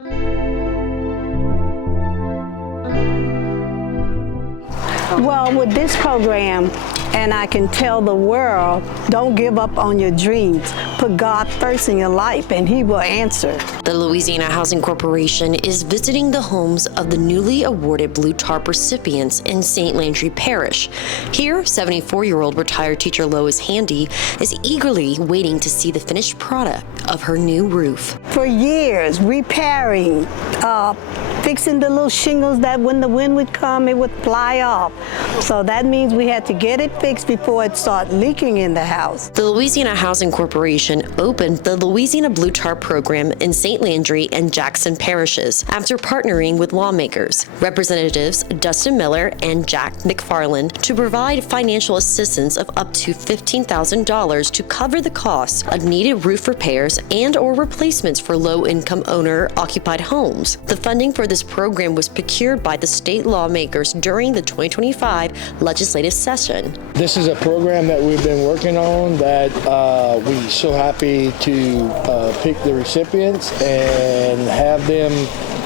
Well, with this program, and I can tell the world, don't give up on your dreams. Put God first in your life, and He will answer. The Louisiana Housing Corporation is visiting the homes of the newly awarded Blue Tarp recipients in St. Landry Parish. Here, 74-year-old retired teacher Lois Handy is eagerly waiting to see the finished product of her new roof. For years, repairing, fixing the little shingles that when the wind would come, it would fly off. So that means we had to get it fixed before it started leaking in the house. The Louisiana Housing Corporation opened the Louisiana Blue Tarp program in St. Landry and Jackson parishes after partnering with lawmakers, Representatives Dustin Miller and Jack McFarland, to provide financial assistance of up to $15,000 to cover the costs of needed roof repairs and or replacements for low-income owner-occupied homes. The funding for this program was procured by the state lawmakers during the 2025 legislative session. This is a program that we've been working on that we're so happy to pick the recipients and have them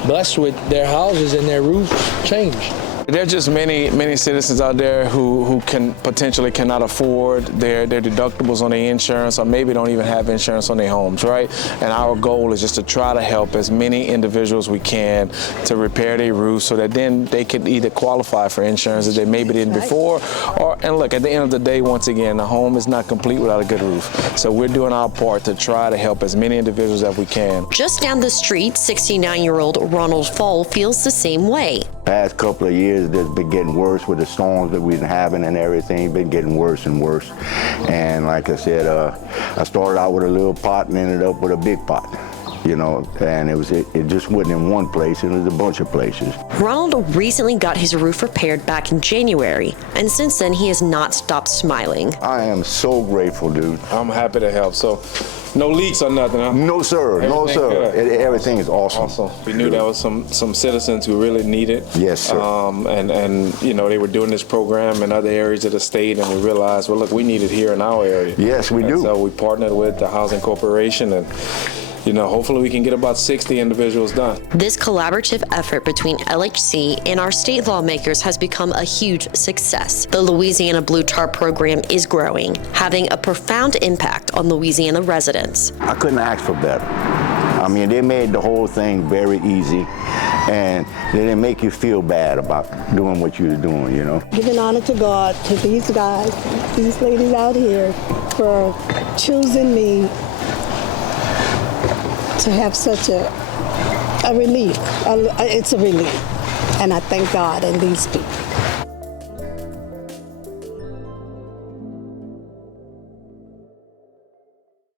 blessed with their houses and their roofs changed. There are just many citizens out there who can potentially cannot afford their deductibles on their insurance, or maybe don't even have insurance on their homes, right? And our goal is just to try to help as many individuals we can to repair their roofs so that then they can either qualify for insurance that they maybe didn't before, and look, at the end of the day, once again, the home is not complete without a good roof. So we're doing our part to try to help as many individuals as we can. Just down the street, 69-year-old Ronald Fall feels the same way. Past couple of years, it's been getting worse with the storms that we've been having and everything. Been getting worse and worse. And like I said, I started out with a little pot and ended up with a big pot. You know, and it just wasn't in one place, it was a bunch of places. Ronald recently got his roof repaired back in January, and since then he has not stopped smiling. I am so grateful, dude. I'm happy to help. So, no leaks or nothing, huh? No, sir. No, sir. Everything is awesome. We knew there was some citizens who really need it. Yes, sir. And you know, they were doing this program in other areas of the state, and we realized, well, look, we need it here in our area. Yes, we do. So we partnered with the Housing Corporation, and you know, hopefully we can get about 60 individuals done. This collaborative effort between LHC and our state lawmakers has become a huge success. The Louisiana Blue Tarp program is growing, having a profound impact on Louisiana residents. I couldn't ask for better. I mean, they made the whole thing very easy, and they didn't make you feel bad about doing what you were doing, you know. Giving honor to God, to these guys, these ladies out here, for choosing me to have such a relief. It's a relief. And I thank God and these people.